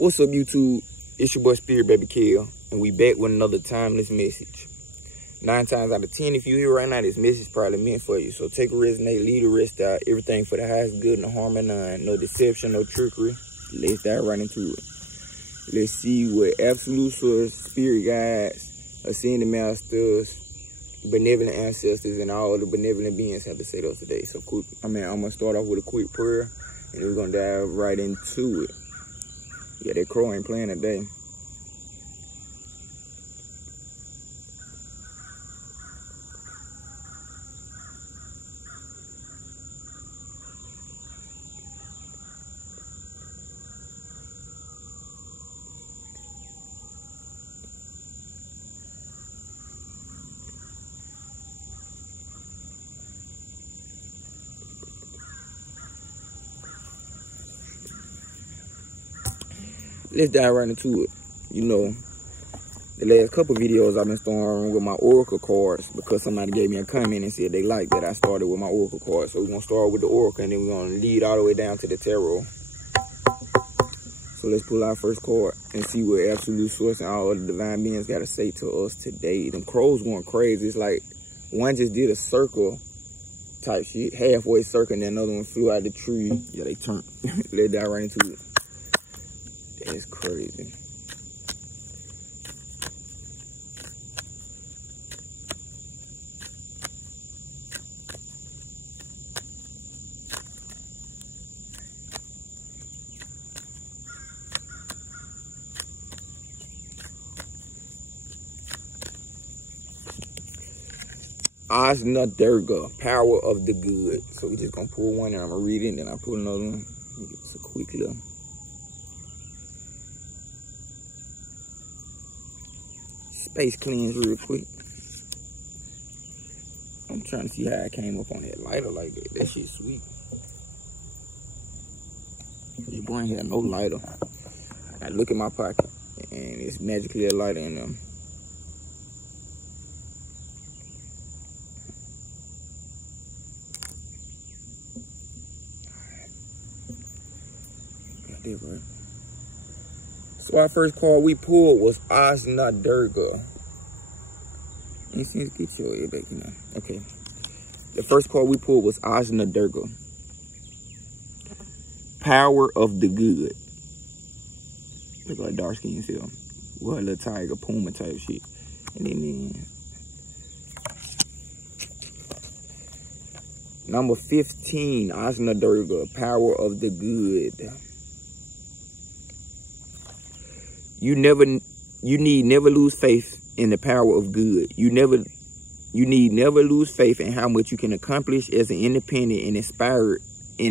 What's up, YouTube? It's your boy Spirit Baby Kill, and we back with another timeless message. 9 times out of 10, if you hear right now, this message probably meant for you. So take a resonate, leave the rest out. Everything for the highest good and the harm of none. No deception, no trickery. Let's dive right into it. Let's see what absolute source, spirit guides, ascended masters, benevolent ancestors, and all the benevolent beings have to say those today. So I'm gonna start off with a quick prayer, and we're gonna dive right into it. Yeah, that crow ain't playing today. Let's dive right into it. You know, the last couple videos I've been starting with my oracle cards because somebody gave me a comment and said they liked that I started with my oracle cards. So we're going to start with the oracle and then we're going to lead all the way down to the tarot. So let's pull our first card and see what absolute source and all of the divine beings got to say to us today. Them crows going crazy. It's like one just did a circle type shit, halfway circle, and then another one flew out the tree. Yeah, they turned. Let's dive right into it. That's crazy. Ajna Durga, power of the good. So we just gonna pull one and I'm gonna read it, and then I pull another one. It's a quick little. Space cleanse real quick. I'm trying to see how I came up on that lighter like that. That shit's sweet. This boy ain't had no lighter. I look in my pocket and it's magically a lighter in them. Got that right. So our first card we pulled was Ajna Durga. Get your ear back now. Okay. The first card we pulled was Ajna Durga. Power of the good. Look like dark skin cell. What a little tiger, puma type shit. And then number 15, Ajna Durga, power of the good. You need never lose faith in the power of good. You need never lose faith in how much you can accomplish as an independent and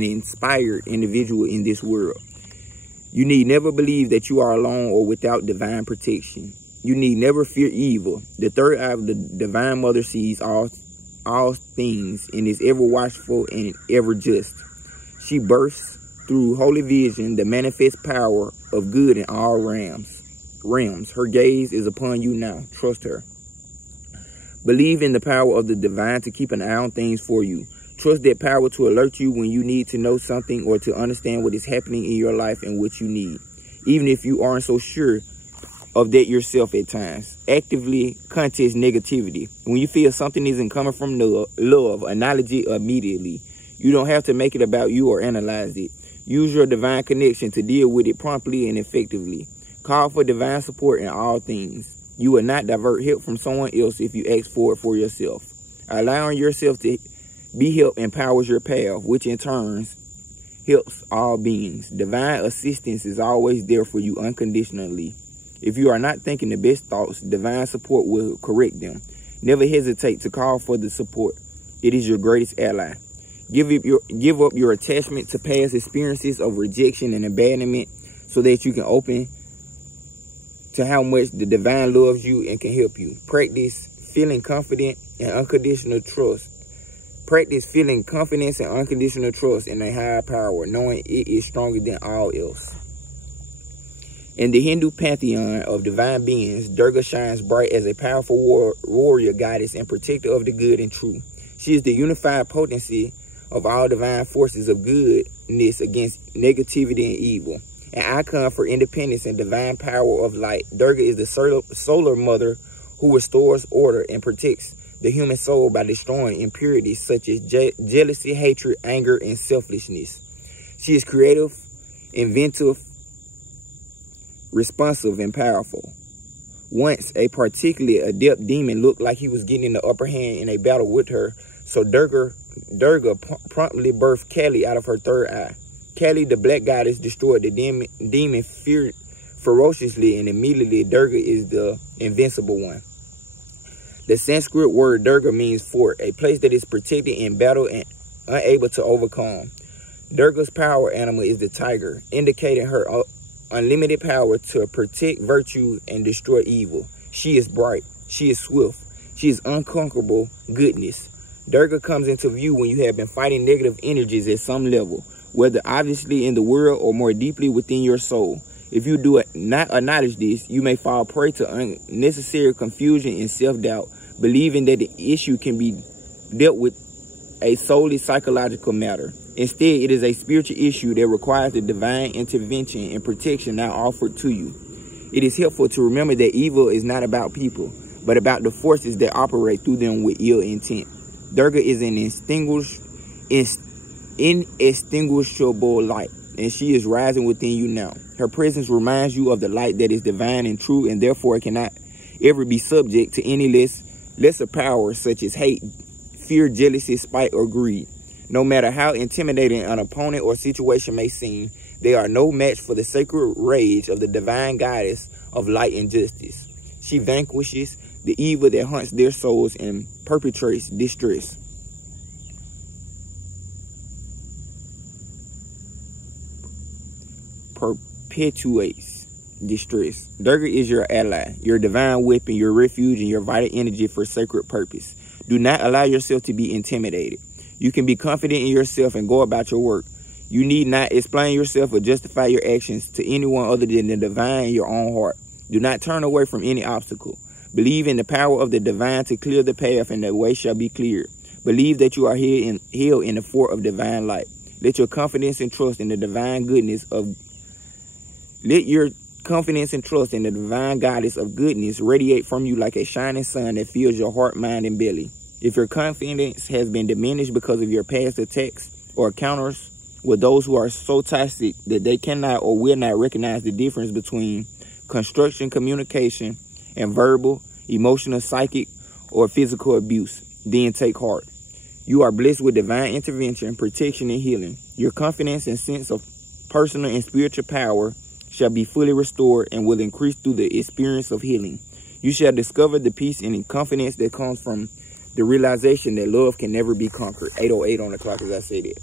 inspired individual in this world. You need never believe that you are alone or without divine protection. You need never fear evil. The third eye of the divine mother sees all things and is ever watchful and ever just. She bursts through holy vision the manifest power of good in all realms. Her gaze is upon you now. Trust her. Believe in the power of the divine to keep an eye on things for you. Trust that power to alert you when you need to know something or to understand what is happening in your life and what you need, even if you aren't so sure of that yourself at times. Actively contest negativity. When you feel something isn't coming from love, acknowledge it immediately. You don't have to make it about you or analyze it. Use your divine connection to deal with it promptly and effectively. Call for divine support in all things. You will not divert help from someone else if you ask for it for yourself. Allowing yourself to be helped empowers your path, which in turn helps all beings. Divine assistance is always there for you unconditionally. If you are not thinking the best thoughts, divine support will correct them. Never hesitate to call for the support. It is your greatest ally. Give up your attachment to past experiences of rejection and abandonment so that you can open to how much the divine loves you and can help you. Practice feeling confident and unconditional trust. Practice feeling confidence and unconditional trust in a higher power, knowing it is stronger than all else. In the Hindu pantheon of divine beings, Durga shines bright as a powerful warrior goddess and protector of the good and true. She is the unified potency of all divine forces of goodness against negativity and evil. an icon for independence and divine power of light. Durga is the solar mother who restores order and protects the human soul by destroying impurities such as jealousy, hatred, anger, and selfishness. She is creative, inventive, responsive, and powerful. Once, a particularly adept demon looked like he was getting the upper hand in a battle with her, so Durga promptly birthed Kali out of her third eye. Kali, the black goddess, destroyed the demon ferociously, and immediately Durga is the invincible one. The Sanskrit word Durga means fort, a place that is protected in battle and unable to overcome. Durga's power animal is the tiger, indicating her unlimited power to protect virtue and destroy evil. She is bright. She is swift. She is unconquerable goodness. Durga comes into view when you have been fighting negative energies at some level, whether obviously in the world or more deeply within your soul. If you do not acknowledge this, you may fall prey to unnecessary confusion and self-doubt, believing that the issue can be dealt with a solely psychological matter. Instead, it is a spiritual issue that requires the divine intervention and protection now offered to you. It is helpful to remember that evil is not about people, but about the forces that operate through them with ill intent. Durga is an inextinguishable light, and she is rising within you now. Her presence reminds you of the light that is divine and true, and therefore cannot ever be subject to any lesser powers such as hate, fear, jealousy, spite, or greed. No matter how intimidating an opponent or situation may seem, they are no match for the sacred rage of the divine goddess of light and justice. She vanquishes the evil that haunts their souls and perpetrates distress. Perpetuates distress. Durga is your ally, your divine weapon, your refuge, and your vital energy for sacred purpose. Do not allow yourself to be intimidated. You can be confident in yourself and go about your work. You need not explain yourself or justify your actions to anyone other than the divine in your own heart. Do not turn away from any obstacle. Believe in the power of the divine to clear the path, and the way shall be cleared. Believe that you are held in the fort of divine light. Let your confidence and trust in the divine goodness of goodness radiate from you like a shining sun that fills your heart, mind, and belly. If your confidence has been diminished because of your past attacks or encounters with those who are so toxic that they cannot or will not recognize the difference between construction, communication, and verbal, emotional, psychic, or physical abuse, then take heart. You are blessed with divine intervention, protection, and healing. Your confidence and sense of personal and spiritual power shall be fully restored and will increase through the experience of healing. You shall discover the peace and confidence that comes from the realization that love can never be conquered. 8:08 on the clock as I say that.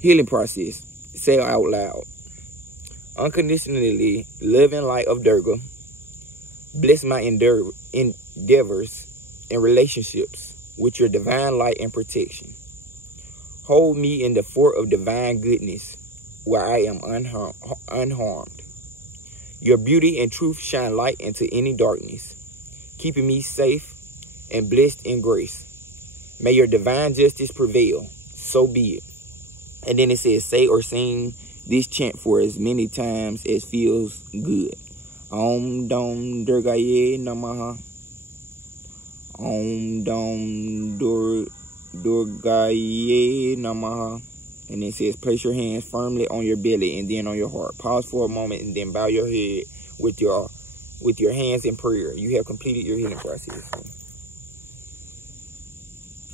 Healing process. Say out loud. Unconditionally living light of Durga. Bless my endeavors and relationships with your divine light and protection. Hold me in the fort of divine goodness where I am unharmed. Your beauty and truth shine light into any darkness, keeping me safe and blessed in grace. May your divine justice prevail. So be it. And then it says, say or sing this chant for as many times as feels good. Om Dom Durgaye Namaha. Om Dom Durgaye Namaha. And then it says, place your hands firmly on your belly and then on your heart. Pause for a moment and then bow your head with your hands in prayer. You have completed your healing process.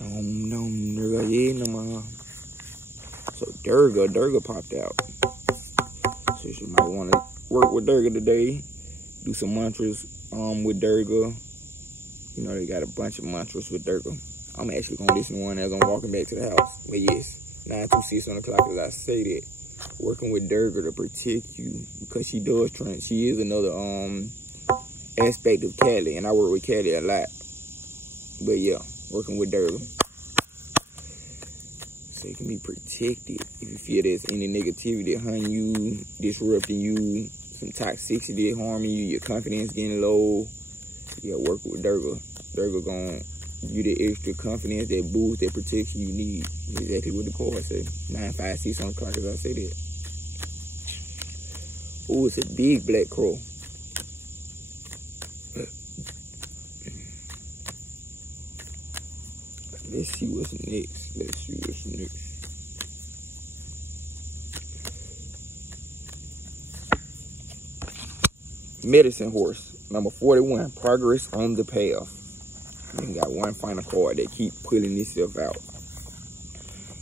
Om Dom Durgaye Namaha. So Durga popped out. So you might want to work with Durga today. Do some mantras with Durga. You know, they got a bunch of mantras with Durga. I'm actually going to listen to one as I'm walking back to the house. But yes, 9:26 on the clock as I say that. Working with Durga to protect you. Because she does she is another aspect of Kali. And I work with Kali a lot. But yeah, working with Durga. So you can be protected if you feel there's any negativity harming you, disrupting you, some toxicity harming you, your confidence getting low. Yeah, work with Durga. Durga gonna give you the extra confidence, that boost, that protection you need. Exactly what the card say. 9:56 on the clock as I say that. Oh, it's a big black crow. Let's see what's next. Medicine horse, number 41, progress on the path. We got one final card that keep pulling itself out.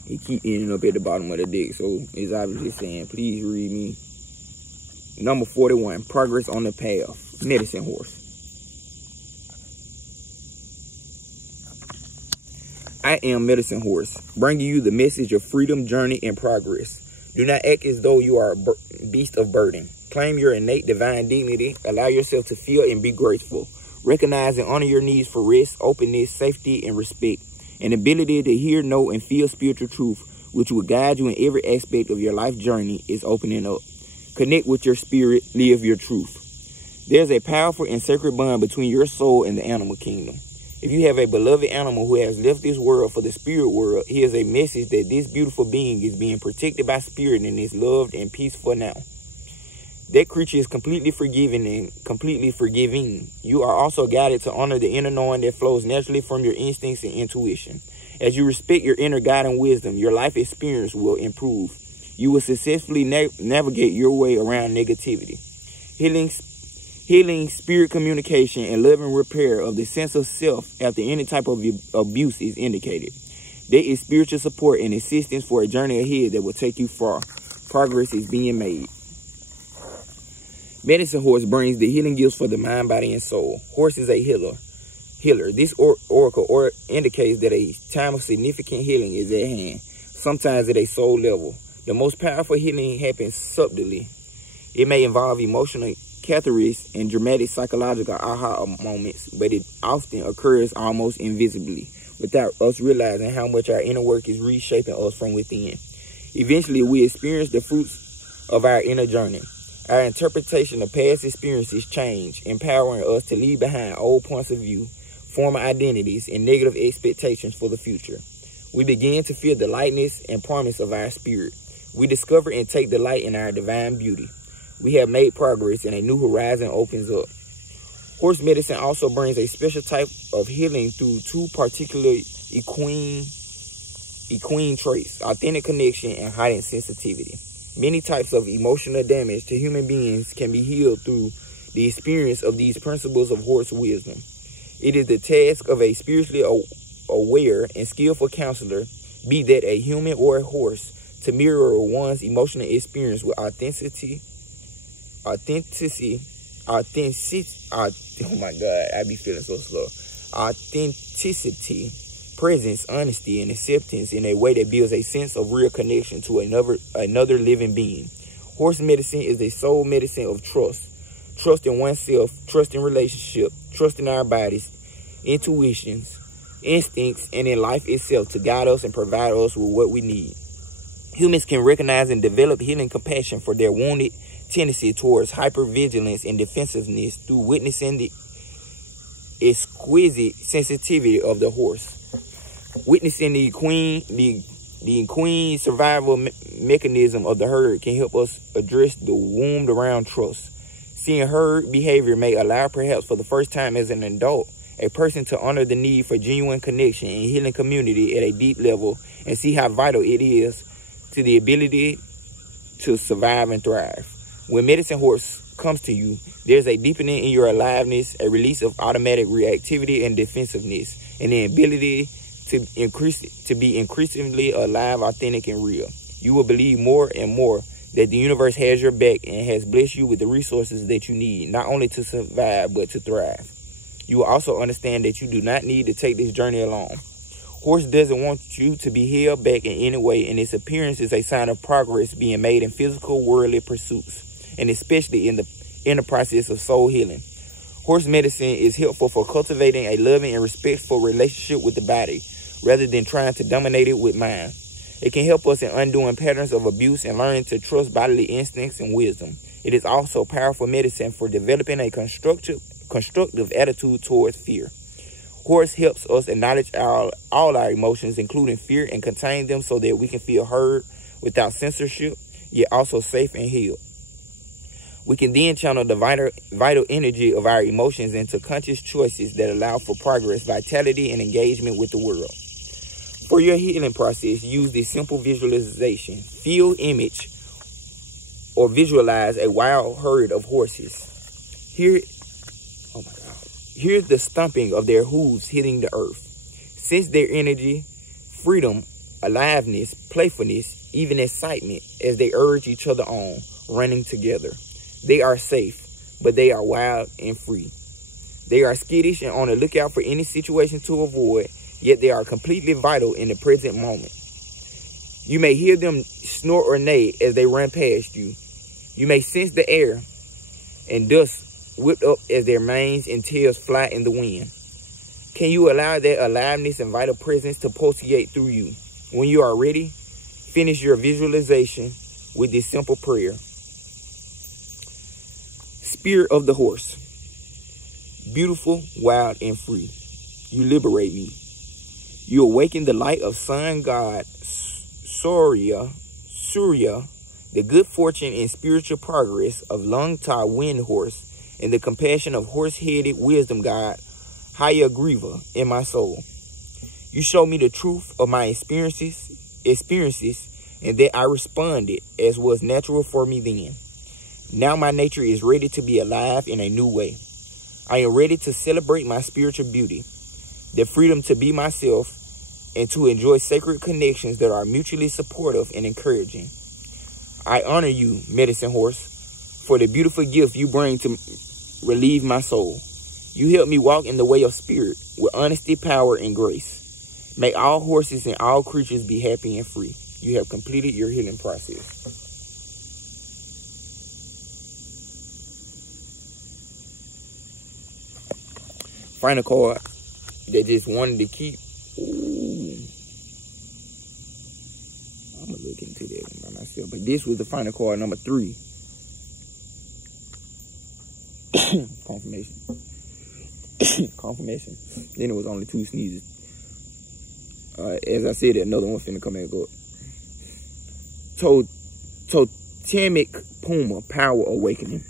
It keep ending up at the bottom of the deck, so it's obviously saying, please read me. Number 41, progress on the path, medicine horse. I am medicine horse, bringing you the message of freedom, journey, and progress. Do not act as though you are a beast of burden. Claim your innate divine dignity. Allow yourself to feel and be grateful. Recognize and honor your needs for rest, openness, safety, and respect. An ability to hear, know, and feel spiritual truth, which will guide you in every aspect of your life journey, is opening up. Connect with your spirit. Live your truth. There's a powerful and sacred bond between your soul and the animal kingdom. If you have a beloved animal who has left this world for the spirit world, here's a message that this beautiful being is being protected by spirit and is loved and peaceful now. That creature is completely forgiven and completely forgiving. You are also guided to honor the inner knowing that flows naturally from your instincts and intuition. As you respect your inner guiding wisdom, your life experience will improve. You will successfully navigate your way around negativity. Healing, spirit communication, and loving repair of the sense of self after any type of abuse is indicated. There is spiritual support and assistance for a journey ahead that will take you far. Progress is being made. Medicine horse brings the healing gifts for the mind, body, and soul. Horse is a healer. This oracle indicates that a time of significant healing is at hand, sometimes at a soul level. The most powerful healing happens subtly. It may involve emotional catharsis and dramatic psychological aha moments, but it often occurs almost invisibly, without us realizing how much our inner work is reshaping us from within. Eventually, we experience the fruits of our inner journey. Our interpretation of past experiences change, empowering us to leave behind old points of view, former identities, and negative expectations for the future. We begin to feel the lightness and promise of our spirit. We discover and take delight in our divine beauty. We have made progress and a new horizon opens up. Horse medicine also brings a special type of healing through two particular equine traits, authentic connection and heightened sensitivity. Many types of emotional damage to human beings can be healed through the experience of these principles of horse wisdom. It is the task of a spiritually aware and skillful counselor, be that a human or a horse, to mirror one's emotional experience with authenticity. Oh my God, I be feeling so slow. Authenticity, presence, honesty, and acceptance in a way that builds a sense of real connection to another living being. Horse medicine is a soul medicine of trust. Trust in oneself, trust in relationship, trust in our bodies, intuitions, instincts, and in life itself to guide us and provide us with what we need. Humans can recognize and develop healing compassion for their wounded tendency towards hypervigilance and defensiveness through witnessing the exquisite sensitivity of the horse. Witnessing the queen survival mechanism of the herd can help us address the wound around trust. Seeing herd behavior may allow, perhaps for the first time as an adult, a person to honor the need for genuine connection and healing community at a deep level and see how vital it is to the ability to survive and thrive. When medicine horse comes to you, there's a deepening in your aliveness, a release of automatic reactivity and defensiveness, and the ability to be increasingly alive, authentic, and real. You will believe more and more that the universe has your back and has blessed you with the resources that you need, not only to survive, but to thrive. You will also understand that you do not need to take this journey alone. Horse doesn't want you to be held back in any way, and its appearance is a sign of progress being made in physical, worldly pursuits, and especially in the process of soul healing. Horse medicine is helpful for cultivating a loving and respectful relationship with the body, rather than trying to dominate it with mind. It can help us in undoing patterns of abuse and learning to trust bodily instincts and wisdom. It is also powerful medicine for developing a constructive attitude towards fear. Horse helps us acknowledge all our emotions, including fear, and contain them so that we can feel heard without censorship, yet also safe and healed. We can then channel the vital energy of our emotions into conscious choices that allow for progress, vitality, and engagement with the world. For your healing process, use this simple visualization. Feel, image, or visualize a wild herd of horses. Here's the stomping of their hooves hitting the earth. Sense their energy, freedom, aliveness, playfulness, even excitement as they urge each other on, running together. They are safe, but they are wild and free. They are skittish and on the lookout for any situation to avoid, yet they are completely vital in the present moment. You may hear them snort or neigh as they run past you. You may sense the air and dust whipped up as their manes and tails fly in the wind. Can you allow that aliveness and vital presence to pulsate through you? When you are ready, finish your visualization with this simple prayer. Spirit of the horse, beautiful, wild, and free, you liberate me. You awaken the light of sun god Surya, the good fortune and spiritual progress of Lungta wind horse, and the compassion of horse-headed wisdom god Hayagriva in my soul. You show me the truth of my experiences, and that I responded as was natural for me then. Now my nature is ready to be alive in a new way. I am ready to celebrate my spiritual beauty, the freedom to be myself, and to enjoy sacred connections that are mutually supportive and encouraging. I honor you, medicine horse, for the beautiful gift you bring to relieve my soul. You help me walk in the way of spirit with honesty, power, and grace. May all horses and all creatures be happy and free. You have completed your healing process. Final card that just wanted to keep. Ooh. I'm going to look into that one by myself. But this was the final card, number 3. Confirmation. Confirmation. Then it was only 2 sneezes. As I said, another one finna come back up. Totemic Puma, Power Awakening.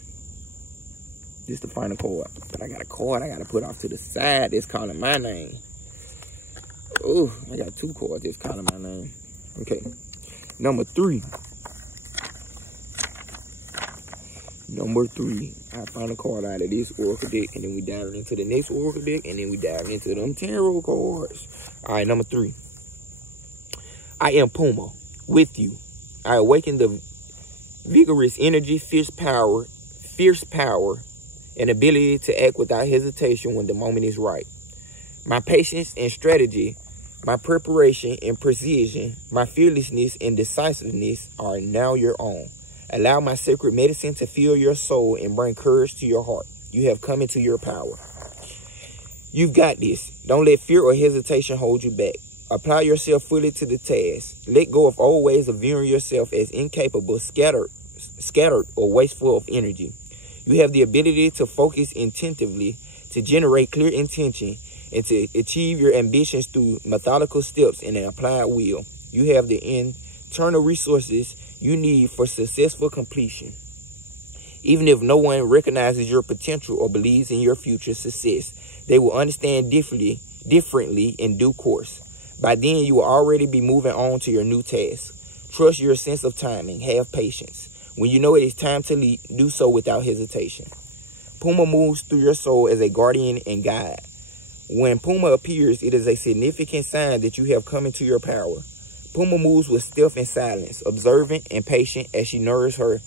This is the final card. But I got a card I got to put off to the side that's calling my name. Oh, I got 2 cards that's calling my name. Okay. Number 3. Number 3. I found a card out of this Oracle deck, and then we dive into the next Oracle deck, and then we dive into them tarot cards. All right, number 3. I am Puma, with you. I awaken the vigorous energy, fierce power, and ability to act without hesitation when the moment is right. My patience and strategy, my preparation and precision, my fearlessness and decisiveness are now your own. Allow my sacred medicine to fill your soul and bring courage to your heart. You have come into your power. You've got this. Don't let fear or hesitation hold you back. Apply yourself fully to the task. Let go of old ways of viewing yourself as incapable, scattered, or wasteful of energy. You have the ability to focus intentively, to generate clear intention, and to achieve your ambitions through methodical steps and an applied will. You have the internal resources you need for successful completion. Even if no one recognizes your potential or believes in your future success, they will understand differently in due course. By then, you will already be moving on to your new task. Trust your sense of timing. Have patience. When you know it is time to lead, do so without hesitation. Puma moves through your soul as a guardian and guide. When Puma appears, it is a significant sign that you have come into your power. Puma moves with stealth and silence, observant and patient as she nourishes her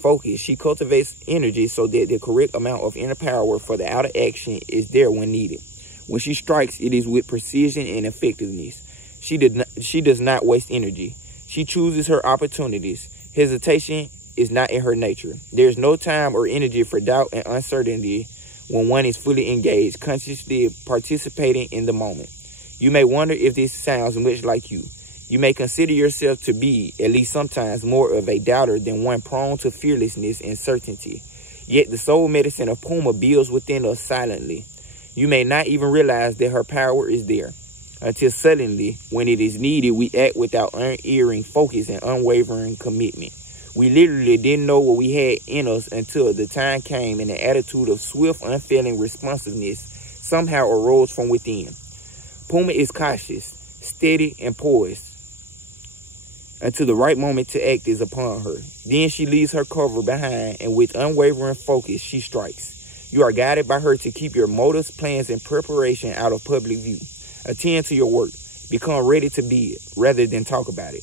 focus. She cultivates energy so that the correct amount of inner power for the outer action is there when needed. When she strikes, it is with precision and effectiveness. She does not waste energy. She chooses her opportunities. Hesitation is not in her nature. There is no time or energy for doubt and uncertainty when one is fully engaged, consciously participating in the moment. You may wonder if this sounds much like you. You may consider yourself to be, at least sometimes, more of a doubter than one prone to fearlessness and certainty. Yet the soul medicine of Puma builds within us silently. You may not even realize that her power is there, until suddenly, when it is needed, we act without unerring focus and unwavering commitment. We literally didn't know what we had in us until the time came and the attitude of swift, unfailing responsiveness somehow arose from within. Puma is cautious, steady, and poised until the right moment to act is upon her. Then she leaves her cover behind, and with unwavering focus, she strikes. You are guided by her to keep your motives, plans, and preparation out of public view. Attend to your work. Become ready to be it, rather than talk about it.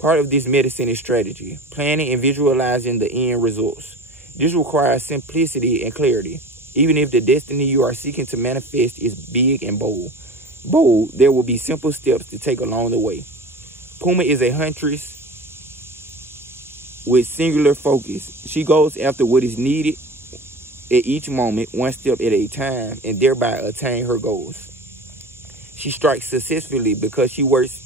Part of this medicine is strategy, planning and visualizing the end results. This requires simplicity and clarity. Even if the destiny you are seeking to manifest is big and bold, there will be simple steps to take along the way. Puma is a huntress with singular focus. She goes after what is needed at each moment, one step at a time, and thereby attain her goals. She strikes successfully because she works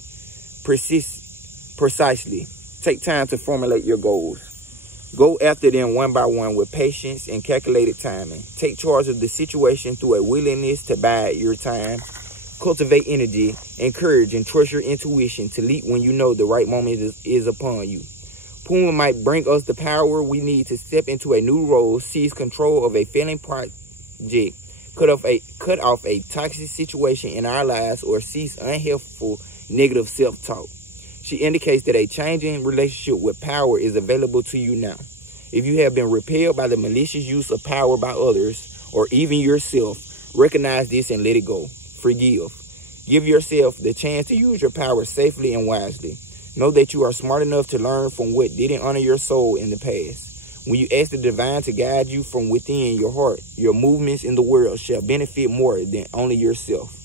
precisely. Take time to formulate your goals. Go after them one by one with patience and calculated timing. Take charge of the situation through a willingness to bide your time. Cultivate energy, encourage, and trust your intuition to leap when you know the right moment is upon you. Puma might bring us the power we need to step into a new role, seize control of a failing project, cut off a toxic situation in our lives, or cease unhelpful negative self-talk. She indicates that a changing relationship with power is available to you now. If you have been repelled by the malicious use of power by others, or even yourself, recognize this and let it go. Forgive. Give yourself the chance to use your power safely and wisely. Know that you are smart enough to learn from what didn't honor your soul in the past. When you ask the divine to guide you from within your heart, your movements in the world shall benefit more than only yourself.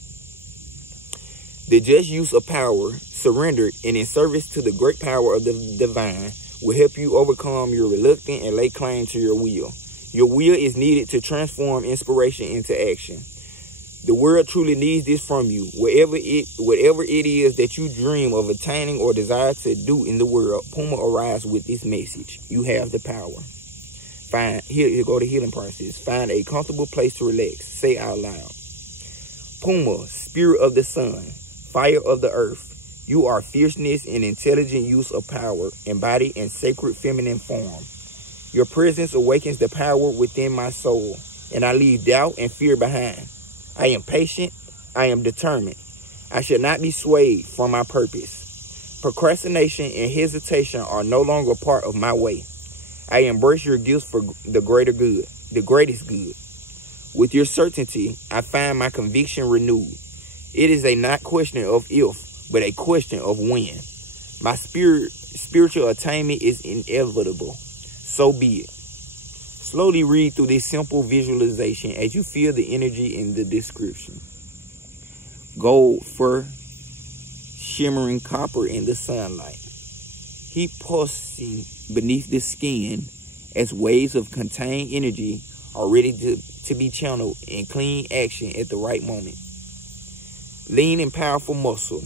The just use of power, surrendered and in service to the great power of the divine, will help you overcome your reluctance and lay claim to your will. Your will is needed to transform inspiration into action. The world truly needs this from you. Whatever it is that you dream of attaining or desire to do in the world, Puma arrives with this message. You have the power. Here go the healing process. Find a comfortable place to relax. Say out loud. Puma, spirit of the sun, fire of the earth. You are fierceness and intelligent use of power, embodied in sacred feminine form. Your presence awakens the power within my soul, and I leave doubt and fear behind. I am patient. I am determined. I shall not be swayed from my purpose. Procrastination and hesitation are no longer part of my way. I embrace your gifts for the greater good, the greatest good. With your certainty, I find my conviction renewed. It is a not question of if, but a question of when. My spiritual attainment is inevitable. So be it. Slowly read through this simple visualization as you feel the energy in the description. Gold, fur, shimmering copper in the sunlight. Heat pulsing beneath the skin as waves of contained energy are ready to be channeled in clean action at the right moment. Lean and powerful muscle.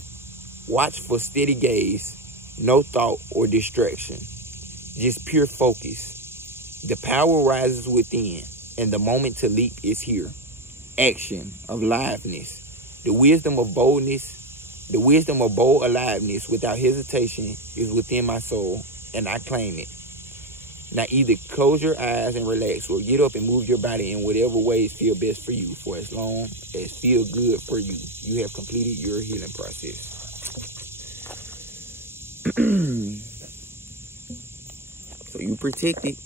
Watch for steady gaze, no thought or distraction. Just pure focus. The power rises within, and the moment to leap is here. Action, aliveness. The wisdom of boldness, the wisdom of bold aliveness without hesitation is within my soul, and I claim it. Now either close your eyes and relax, or get up and move your body in whatever ways feel best for you, for as long as feel good for you. You have completed your healing process. So you protect it.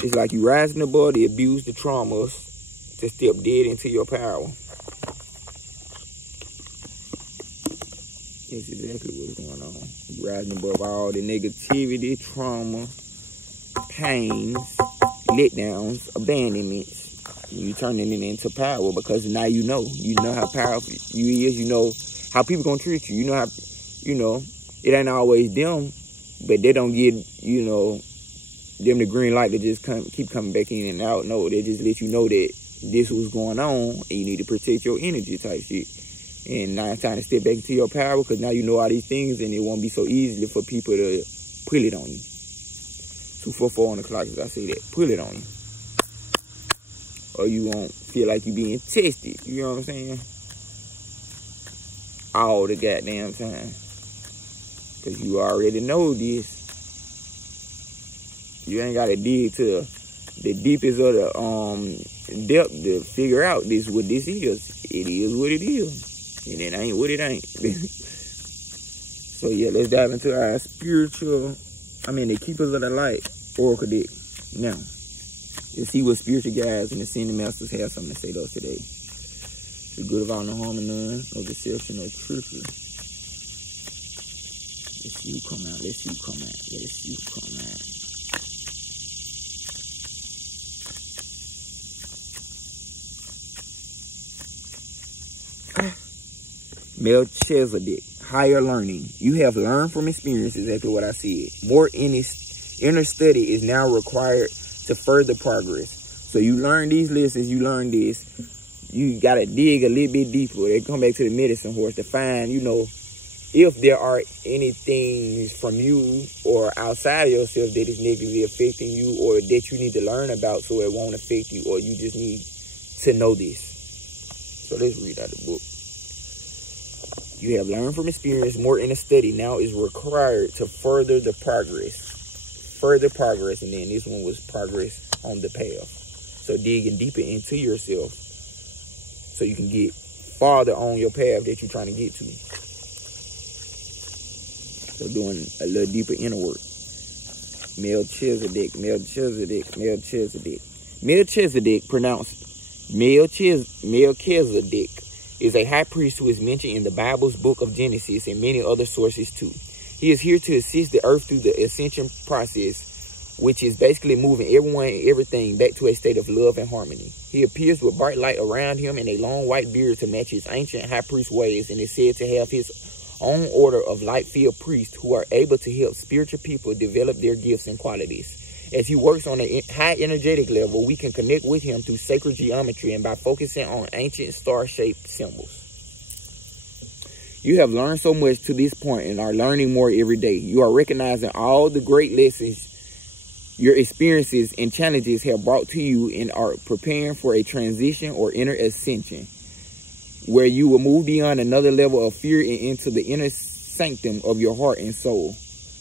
It's like you rising above the abuse, the traumas, to step dead into your power. That's exactly what's going on. You rising above all the negativity, trauma, pains, letdowns, abandonments. You turning it into power because now you know. You know how powerful you is. You know how people gonna treat you. You know, it ain't always them, but they don't get, them the green light to just keep coming back in and out. No, they just let you know that this was going on and you need to protect your energy type shit. And now it's time to step back into your power because now you know all these things and it won't be so easy for people to pull it on you. 244 on the clock, as I say that. Pull it on you. Or you won't feel like you being tested. You know what I'm saying? All the goddamn time. Because you already know this. You ain't gotta dig to the deepest of the depth to figure out what this is. It is what it is. And it ain't what it ain't. So yeah, let's dive into our spiritual, the Keepers of the Light Oracle deck. Now, let's see what spiritual guides and ascending masters have something to say to us today. The good of all, no harm, and none, no deception, no trickery. Let's see who come out. Let's see who come out. Let's see who come out. Melchizedek, higher learning. You have learned from experience, exactly what I said. More inner study is now required to further progress. So you learn these lessons, you learn this. You got to dig a little bit deeper. They come back to the medicine horse to find, if there are anything from you or outside of yourself that is negatively affecting you or that you need to learn about so it won't affect you, or you just need to know this. So let's read out the book. You have learned from experience, more inner study now is required to further the progress. Further progress, and then this one was progress on the path. So digging deeper into yourself so you can get farther on your path that you're trying to get to. So doing a little deeper inner work. Melchizedek, pronounced Melchizedek, is a high priest who is mentioned in the Bible's book of Genesis and many other sources too. He is here to assist the earth through the ascension process, which is basically moving everyone and everything back to a state of love and harmony. He appears with bright light around him and a long white beard to match his ancient high priest ways, and is said to have his own order of light-filled priests who are able to help spiritual people develop their gifts and qualities. As he works on a high energetic level, we can connect with him through sacred geometry and by focusing on ancient star-shaped symbols. You have learned so much to this point and are learning more every day. You are recognizing all the great lessons your experiences and challenges have brought to you and are preparing for a transition or inner ascension, where you will move beyond another level of fear and into the inner sanctum of your heart and soul.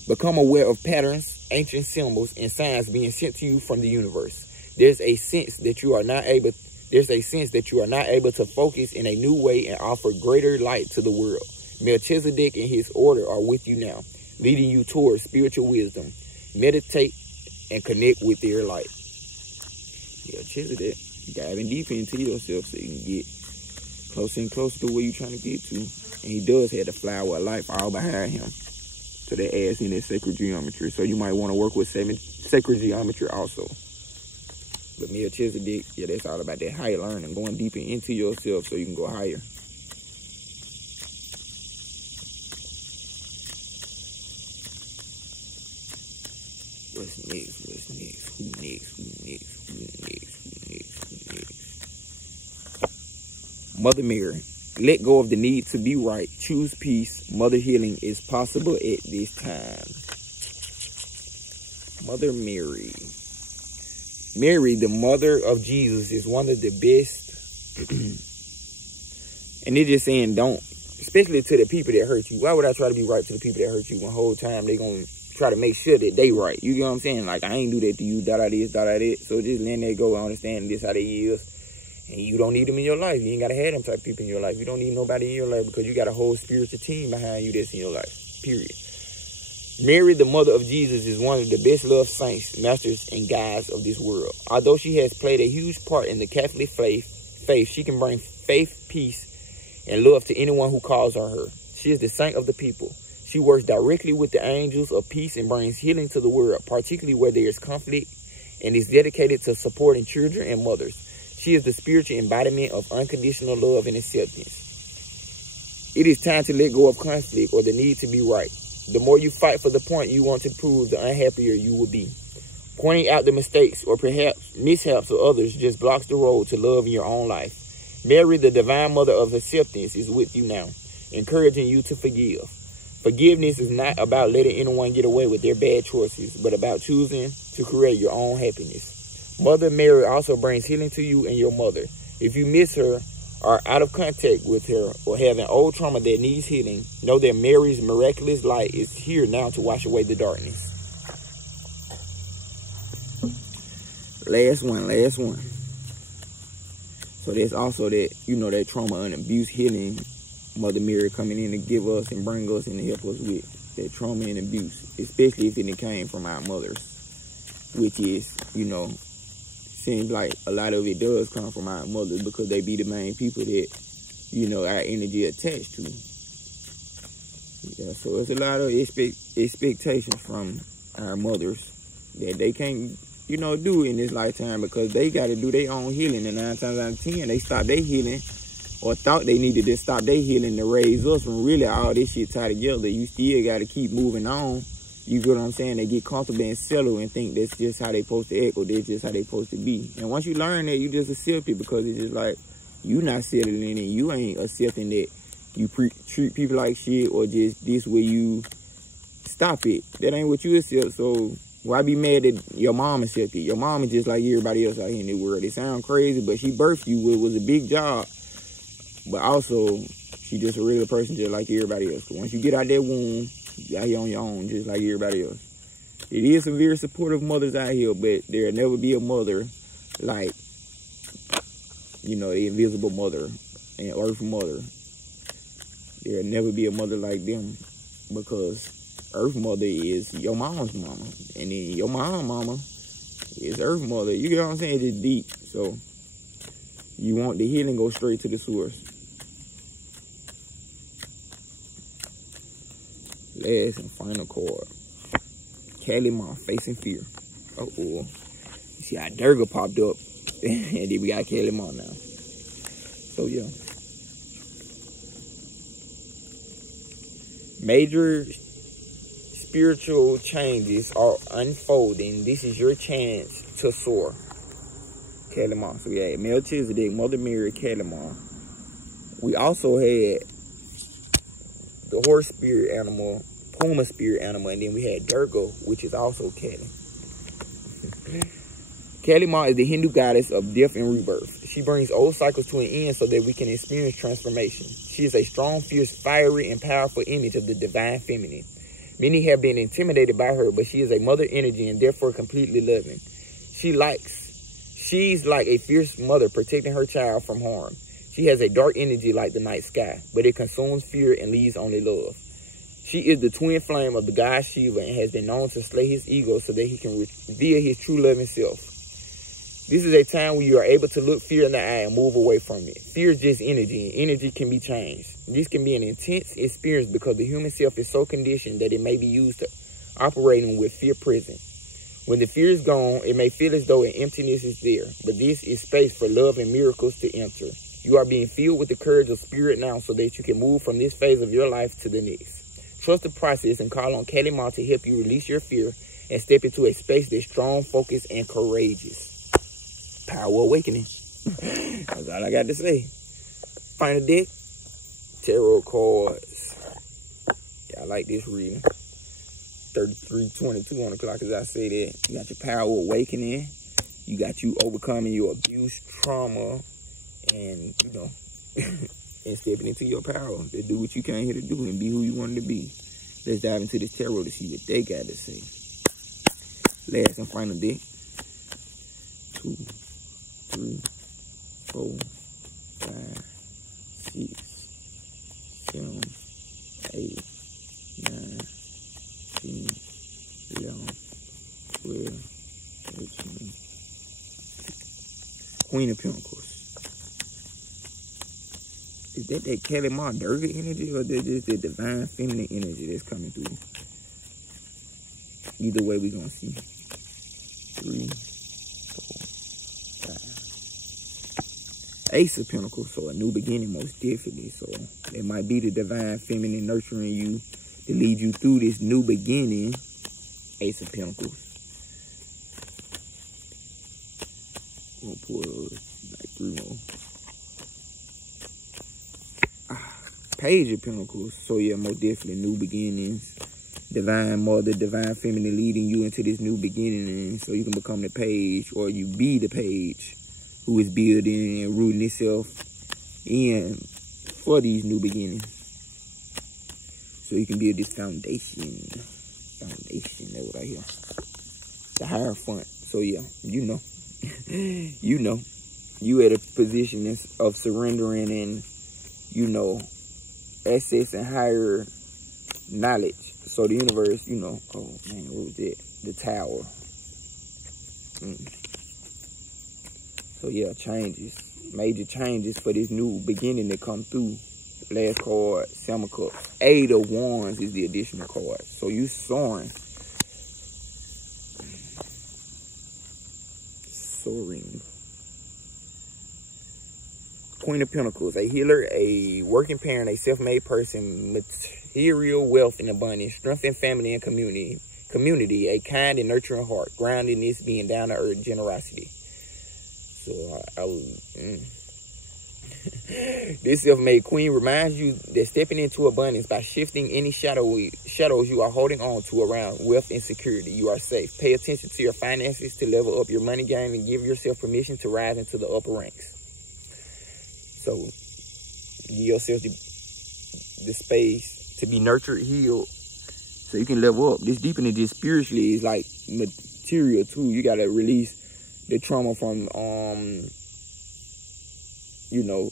Become aware of patterns, ancient symbols, and signs being sent to you from the universe. There's a sense that you are not able to focus in a new way and offer greater light to the world. Melchizedek and his order are with you now, leading you towards spiritual wisdom. Meditate and connect with their light. Melchizedek, diving deeper into yourself so you can get closer and closer to where you're trying to get to. And he does have the flower of life all behind him. So that adds in that sacred geometry. So you might want to work with sacred geometry also. But Melchizedek, that's all about that higher learning, going deeper into yourself so you can go higher. What's next? Who next? Mother Mary. Let go of the need to be right. Choose peace. Mother healing is possible at this time. Mother Mary. Mary, the mother of Jesus, is one of the best. And they're just saying, don't, especially to the people that hurt you. Why would I try to be right to the people that hurt you when the whole time they going to try to make sure that they right? You get what I'm saying? Like, I ain't do that to you, this. So just letting that go. I understand this how they is. And you don't need them in your life. You ain't got to have them type of people in your life. You don't need nobody in your life because you got a whole spiritual team behind you that's in your life. Period. Mary, the mother of Jesus, is one of the best loved saints, masters, and guides of this world. Although she has played a huge part in the Catholic faith, she can bring faith, peace, and love to anyone who calls on her. She is the saint of the people. She works directly with the angels of peace and brings healing to the world, particularly where there is conflict, and is dedicated to supporting children and mothers. She is the spiritual embodiment of unconditional love and acceptance. It is time to let go of conflict or the need to be right. The more you fight for the point you want to prove, the unhappier you will be. Pointing out the mistakes or perhaps mishaps of others just blocks the road to love in your own life. Mary, the divine mother of acceptance, is with you now, encouraging you to forgive. Forgiveness is not about letting anyone get away with their bad choices, but about choosing to create your own happiness. Mother Mary also brings healing to you and your mother. If you miss her, are out of contact with her, or have an old trauma that needs healing, know that Mary's miraculous light is here now to wash away the darkness. Last one. So there's also that, that trauma and abuse healing Mother Mary coming in to give us and bring us and to help us with that trauma and abuse, especially if it came from our mothers, which is, seems like a lot of it does come from our mothers because they be the main people that, our energy attached to. Yeah, so it's a lot of expectations from our mothers that they can't, do in this lifetime because they got to do their own healing. And 9 times out of 10, they stop their healing or thought they needed to stop their healing to raise us when really all this shit tied together. You still got to keep moving on. You get what I'm saying? They get comfortable and settle and think that's just how they supposed to act or that's just how they supposed to be. And once you learn that, you just accept it because it's just like you not settling in it. You ain't accepting that you treat people like shit or just this way you stop it. That ain't what you accept. So why be mad that your mom accepted? Your mom is just like everybody else out here in the world. It sounds crazy, but she birthed you. It was a big job. But also, she just a regular person just like everybody else. But once you get out that womb, you out here on your own just like everybody else. It is some very supportive mothers out here, but there'll never be a mother like, the invisible mother and earth mother. There'll never be a mother like them because Earth Mother is your mom's mama. And then your mama is Earth Mother. You get what I'm saying? It's just deep. So you want the healing, go straight to the source. Last and final card. Kali Ma, Facing Fear. Uh-oh. You see how Durga popped up. And then we got Kali Ma now. So yeah. Major spiritual changes are unfolding. This is your chance to soar. Kali Ma. So we had Melchizedek, Mother Mary, Kali Ma. We also had the horse spirit animal, Puma spirit animal, and then we had Durga, which is also Kali. Kali Ma is the Hindu goddess of death and rebirth. She brings old cycles to an end so that we can experience transformation. She is a strong, fierce, fiery, and powerful image of the divine feminine. Many have been intimidated by her, but she is a mother energy and therefore completely loving. She's like a fierce mother protecting her child from harm. She has a dark energy like the night sky, but it consumes fear and leaves only love. She is the twin flame of the god Shiva and has been known to slay his ego so that he can reveal his true loving self. This is a time when you are able to look fear in the eye and move away from it. Fear is just energy, and energy can be changed. This can be an intense experience because the human self is so conditioned that it may be used to operating with fear present. When the fear is gone, it may feel as though an emptiness is there, but this is space for love and miracles to enter. You are being filled with the courage of spirit now so that you can move from this phase of your life to the next. Trust the process and call on Kali Ma to help you release your fear and step into a space that's strong, focused, and courageous. Power awakening. That's all I got to say. Final deck, tarot cards. Yeah, I like this reading. 33:22 on the clock, as I say that. You got your power awakening. You got you overcoming your abuse, trauma, and, and stepping into your power to do what you came here to do and be who you wanted to be. Let's dive into this tarot to see what they got to say. Last and final deck. 2, 3, 4, 5, 6, 7, 8, 9, 10, 11, 12, 13. Queen of Pentacles. Is that Kali Ma Durga energy or is that just the divine feminine energy that's coming through? Either way, we're going to see. 3, 4, 5. Ace of Pentacles, so a new beginning most definitely. So it might be the divine feminine nurturing you to lead you through this new beginning. Ace of Pentacles. I'm gonna pull like 3 more. Page of Pentacles. So yeah, most definitely new beginnings. Divine mother, divine feminine leading you into this new beginning. And so you can become the page, or you be the page who is building and rooting itself in for these new beginnings. So you can build this foundation. Foundation, that's what I hear. The Hierophant. So yeah, you know, you at a position of surrendering and, you know, accessing higher knowledge. So the universe, you know, oh man, what was that? The Tower. So yeah, changes. Major changes for this new beginning to come through. Last card, Seven of Cups. Eight of Wands is the additional card. So you soaring. Soaring. Queen of Pentacles, a healer, a working parent, a self-made person, material wealth and abundance, strength in family and community, a kind and nurturing heart, groundedness, being down to earth, generosity. So this self-made queen reminds you that stepping into abundance by shifting any shadows you are holding on to around wealth and security. You are safe. Pay attention to your finances to level up your money game and give yourself permission to rise into the upper ranks. So give yourself the space to be nurtured, healed, so you can level up. This deepening just spiritually is like material too. You gotta release the trauma from you know,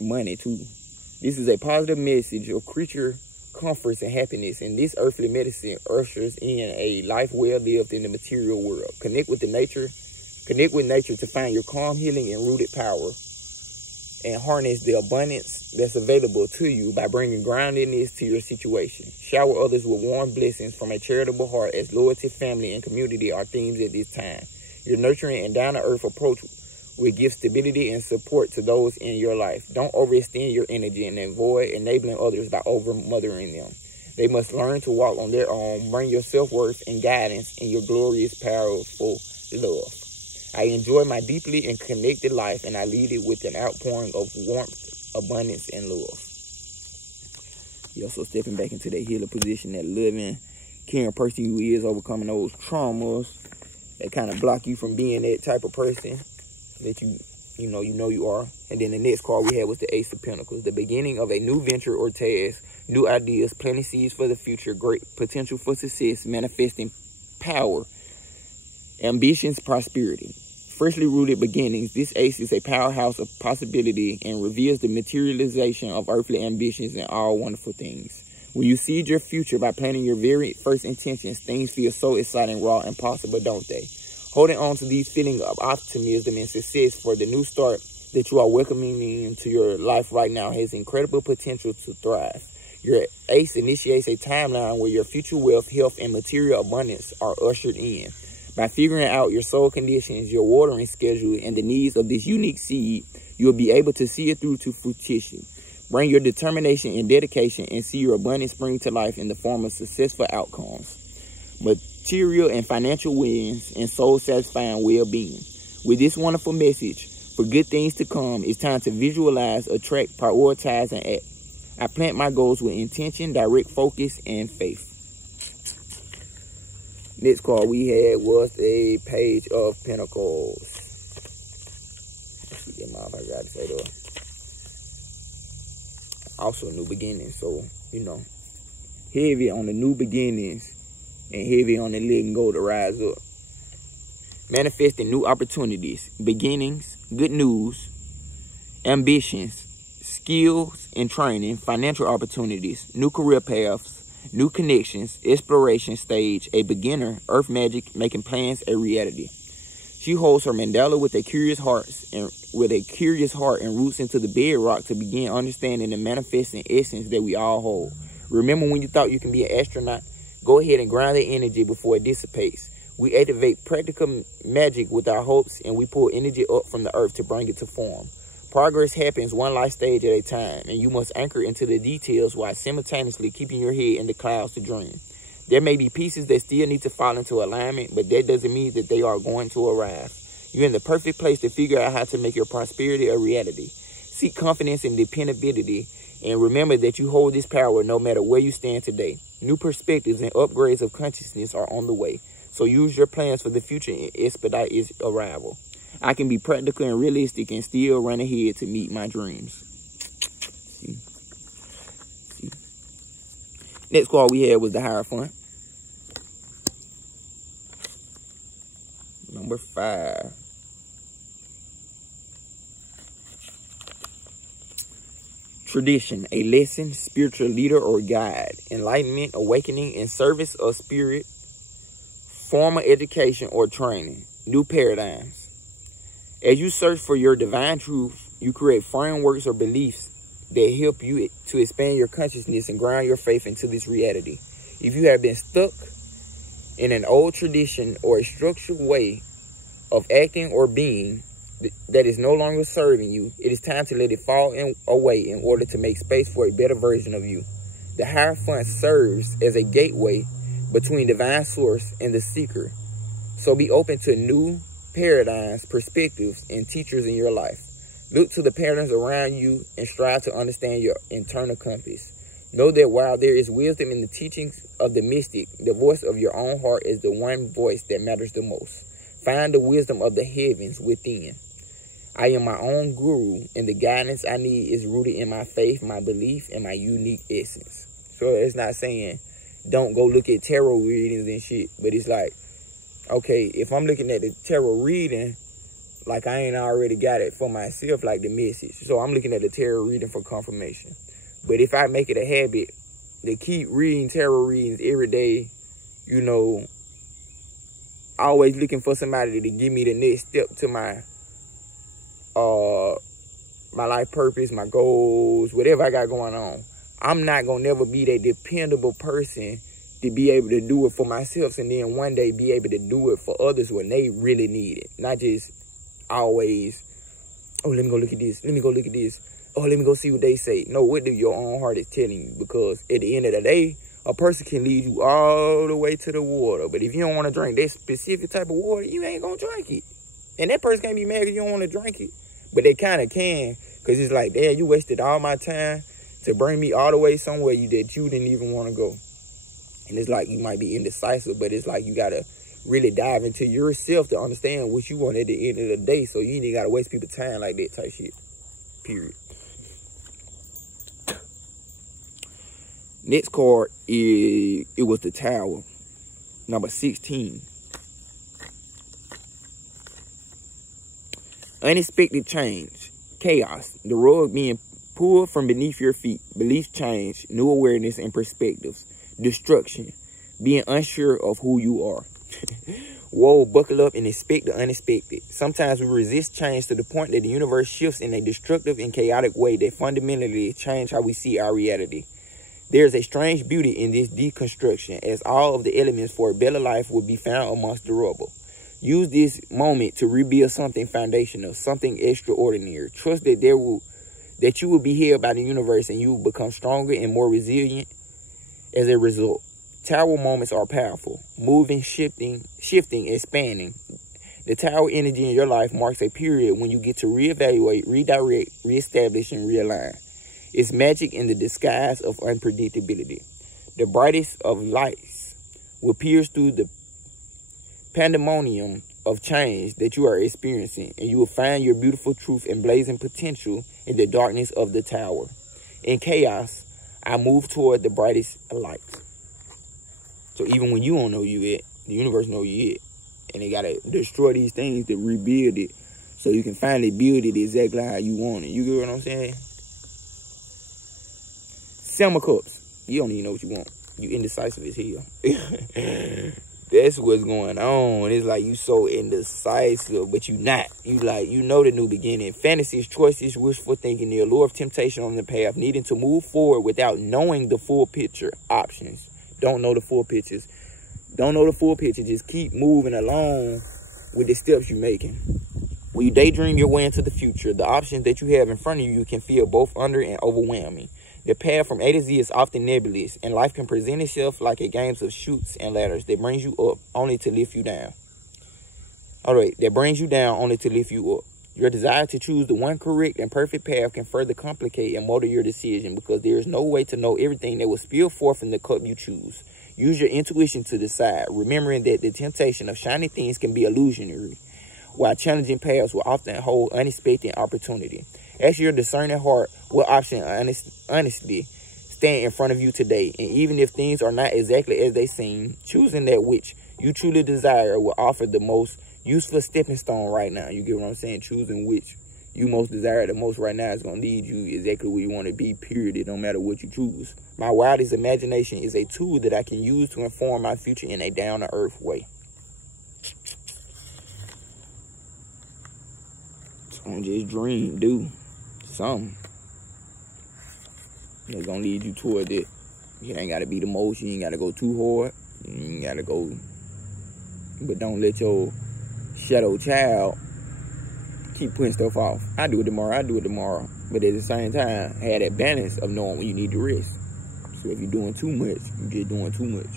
money too. This is a positive message of creature comforts and happiness, and this earthly medicine ushers in a life well lived in the material world. Connect with nature to find your calm, healing, and rooted power, and harness the abundance that's available to you by bringing groundedness to your situation. Shower others with warm blessings from a charitable heart, as loyalty, family, and community are themes at this time. Your nurturing and down-to-earth approach will give stability and support to those in your life. Don't overextend your energy and avoid enabling others by over-mothering them. They must learn to walk on their own. Bring your self-worth and guidance in your glorious, powerful love. I enjoy my deeply and connected life, and I lead it with an outpouring of warmth, abundance, and love. You're also stepping back into that healer position, that loving, caring person you is, overcoming those traumas that kind of block you from being that type of person that you know you are. And then the next card we had was the Ace of Pentacles, the beginning of a new venture or task, new ideas, planting seeds for the future, great potential for success, manifesting power, ambitions, prosperity. Freshly rooted beginnings. This ace is a powerhouse of possibility and reveals the materialization of earthly ambitions and all wonderful things. When you seed your future by planning your very first intentions, things feel so exciting, raw, and possible, don't they? Holding on to these feelings of optimism and success for the new start that you are welcoming into your life right now has incredible potential to thrive. Your ace initiates a timeline where your future wealth, health, and material abundance are ushered in. By figuring out your soul conditions, your watering schedule, and the needs of this unique seed, you will be able to see it through to fruition. Bring your determination and dedication and see your abundance spring to life in the form of successful outcomes, material and financial wins, and soul-satisfying well-being. With this wonderful message for good things to come, it's time to visualize, attract, prioritize, and act. I plant my goals with intention, direct focus, and faith. Next card we had was a Page of Pentacles. Let's get my I got to say though. Also new beginnings, so you know, heavy on the new beginnings and heavy on the letting go to rise up. Manifesting new opportunities, beginnings, good news, ambitions, skills and training, financial opportunities, new career paths, new connections, exploration stage, a beginner, earth magic, making plans a reality. She holds her mandala with a curious heart and roots into the bedrock to begin understanding and manifesting essence that we all hold. Remember when you thought you can be an astronaut? Go ahead and ground the energy before it dissipates. We activate practical magic with our hopes, and we pull energy up from the earth to bring it to form. Progress happens one life stage at a time, and you must anchor into the details while simultaneously keeping your head in the clouds to dream. There may be pieces that still need to fall into alignment, but that doesn't mean that they are going to arrive. You're in the perfect place to figure out how to make your prosperity a reality. Seek confidence and dependability, and remember that you hold this power no matter where you stand today. New perspectives and upgrades of consciousness are on the way, so use your plans for the future and expedite its arrival. I can be practical and realistic and still run ahead to meet my dreams. See? Next card we had was the Hierophant. Number 5. tradition, a lesson, spiritual leader or guide, enlightenment, awakening, and service of spirit, formal education or training, new paradigms. As you search for your divine truth, you create frameworks or beliefs that help you to expand your consciousness and ground your faith into this reality. If you have been stuck in an old tradition or a structured way of acting or being that is no longer serving you, it is time to let it fall away in order to make space for a better version of you. The Hierophant serves as a gateway between divine source and the seeker. So be open to new paradigms, perspectives, and teachers in your life. Look to the patterns around you and strive to understand your internal compass. Know that while there is wisdom in the teachings of the mystic, the voice of your own heart is the one voice that matters the most. Find the wisdom of the heavens within. I am my own guru, and the guidance I need is rooted in my faith, my belief, and my unique essence. So it's not saying don't go look at tarot readings and shit, but it's like, okay, if I'm looking at the tarot reading, like I ain't already got it for myself, like the message. So I'm looking at the tarot reading for confirmation. But if I make it a habit to keep reading tarot readings every day, you know, always looking for somebody to give me the next step to my life purpose, my goals, whatever I got going on, I'm not gonna never be that dependable person to be able to do it for myself and then one day be able to do it for others when they really need it. Not just always, oh, let me go look at this, let me go look at this, oh, let me go see what they say. No, what do your own heart is telling you? Because at the end of the day, a person can lead you all the way to the water. But if you don't want to drink that specific type of water, you ain't going to drink it. And that person can't be mad if you don't want to drink it. But they kind of can. Because it's like, damn, you wasted all my time to bring me all the way somewhere that you didn't even want to go. And it's like you might be indecisive, but it's like you got to really dive into yourself to understand what you want at the end of the day. So you ain't got to waste people's time like that type shit. Period. Next card was the Tower, number 16. Unexpected change, chaos, the rug being pulled from beneath your feet, beliefs change, new awareness and perspectives, destruction, being unsure of who you are. Whoa, buckle up and expect the unexpected. Sometimes we resist change to the point that the universe shifts in a destructive and chaotic way that fundamentally change how we see our reality. There's a strange beauty in this deconstruction, as all of the elements for a better life will be found amongst the rubble. Use this moment to rebuild something foundational, something extraordinary. Trust that you will be held by the universe and you will become stronger and more resilient as a result. Tower moments are powerful, moving, shifting, expanding. The tower energy in your life marks a period when you get to reevaluate, redirect, reestablish, and realign. It's magic in the disguise of unpredictability. The brightest of lights will pierce through the pandemonium of change that you are experiencing, and you will find your beautiful truth and blazing potential in the darkness of the tower. In chaos, I move toward the brightest light. So even when you don't know you yet, the universe knows you yet. And they got to destroy these things to rebuild it so you can finally build it exactly how you want it. You get what I'm saying? Seven of Cups. You don't even know what you want. You indecisive as hell. That's what's going on. It's like you so indecisive, but you not. You like, you know the new beginning. Fantasies, choices, wishful thinking, the allure of temptation on the path, needing to move forward without knowing the full picture. Options. Don't know the full pictures. Don't know the full picture. Just keep moving along with the steps you're making. When you daydream your way into the future, the options that you have in front of you can feel both under and overwhelming. The path from A to Z is often nebulous, and life can present itself like a game of chutes and ladders that brings you up only to lift you down. All right, that brings you down only to lift you up. Your desire to choose the one correct and perfect path can further complicate and mold your decision because there is no way to know everything that will spill forth in the cup you choose. Use your intuition to decide, remembering that the temptation of shiny things can be illusionary, while challenging paths will often hold unexpected opportunity. Ask your discerning heart what option honestly stand in front of you today. And even if things are not exactly as they seem, choosing that which you truly desire will offer the most useful stepping stone right now. You get what I'm saying? Choosing which you most desire the most right now is going to lead you exactly where you want to be, period. It don't matter what you choose. My wildest imagination is a tool that I can use to inform my future in a down-to-earth way. Don't just dream, do something that's gonna lead you toward it. You ain't gotta be the most, you ain't gotta go too hard, you ain't gotta go, but don't let your shadow child keep putting stuff off. I do it tomorrow, but at the same time, have that balance of knowing when you need to rest. So if you're doing too much, you get doing too much.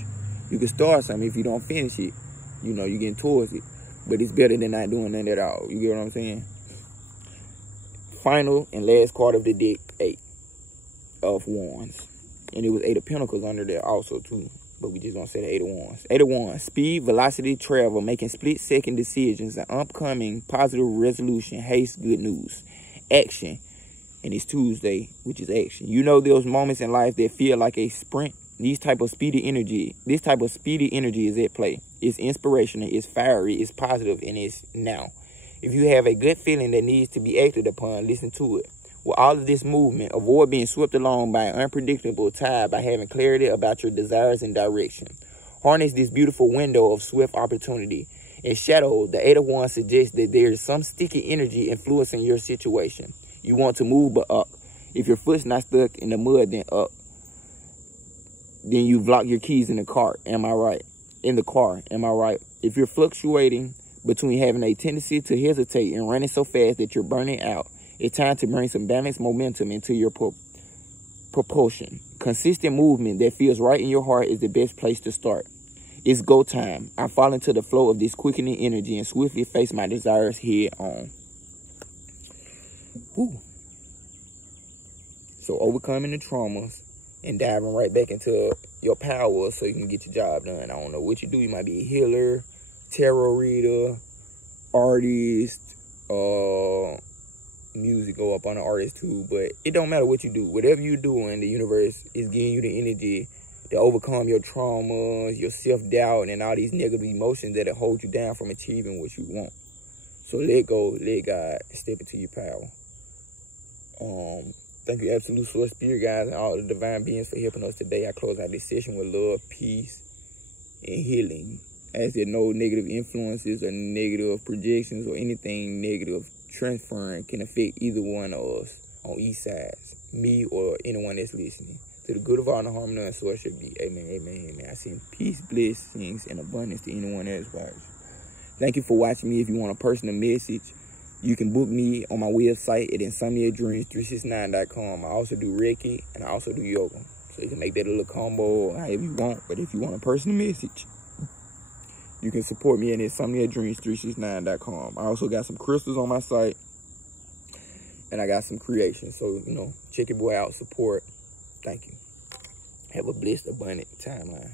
You can start something. If you don't finish it, you know, you're getting towards it, but it's better than not doing nothing at all. You get what I'm saying? Final and last card of the deck, 8 of Wands. And it was 8 of Pentacles under there also too. But we just gonna say the 8 of Wands. 8 of Wands. Speed, velocity, travel, making split-second decisions, an upcoming positive resolution, haste, good news. Action. And it's Tuesday, which is action. You know those moments in life that feel like a sprint. This type of speedy energy is at play. It's inspirational, it's fiery, it's positive, and it's now. If you have a good feeling that needs to be acted upon, listen to it. With all of this movement, avoid being swept along by an unpredictable tide by having clarity about your desires and direction. Harness this beautiful window of swift opportunity. In shadow, the 8 of Wands suggests that there is some sticky energy influencing your situation. You want to move, but up. If your foot's not stuck in the mud, then up. Then you've locked your keys in the car. Am I right? In the car. Am I right? If you're fluctuating between having a tendency to hesitate and running so fast that you're burning out, it's time to bring some balanced momentum into your propulsion. Consistent movement that feels right in your heart is the best place to start. It's go time. I fall into the flow of this quickening energy and swiftly face my desires head on. Whew. So overcoming the traumas and diving right back into your power so you can get your job done. I don't know what you do. You might be a healer, tarot reader, artist, music go up on the artist too, but it don't matter what you do. Whatever you do, and the universe is giving you the energy to overcome your traumas, your self-doubt, and all these negative emotions that hold you down from achieving what you want. So let go, let God, step into your power. Thank you, Absolute Source, Spirit guys, and all the divine beings for helping us today. I close out this session with love, peace, and healing. As there no negative influences or negative projections or anything negative transferring can affect either one of us on each sides, me or anyone that's listening. To the good of all, the harmony and source should be. Amen, amen, amen. I send peace, blessings, and abundance to anyone that aspires. Thank you for watching me. If you want a personal message, you can book me on my website at InsomniaDreams369.com. I also do Reiki and I also do yoga. So you can make that a little combo however you want. But if you want a personal message, you can support me at InsomniaDreams369.com. I also got some crystals on my site. And I got some creations. So, you know, check your boy out. Support. Thank you. Have a blessed, abundant timeline.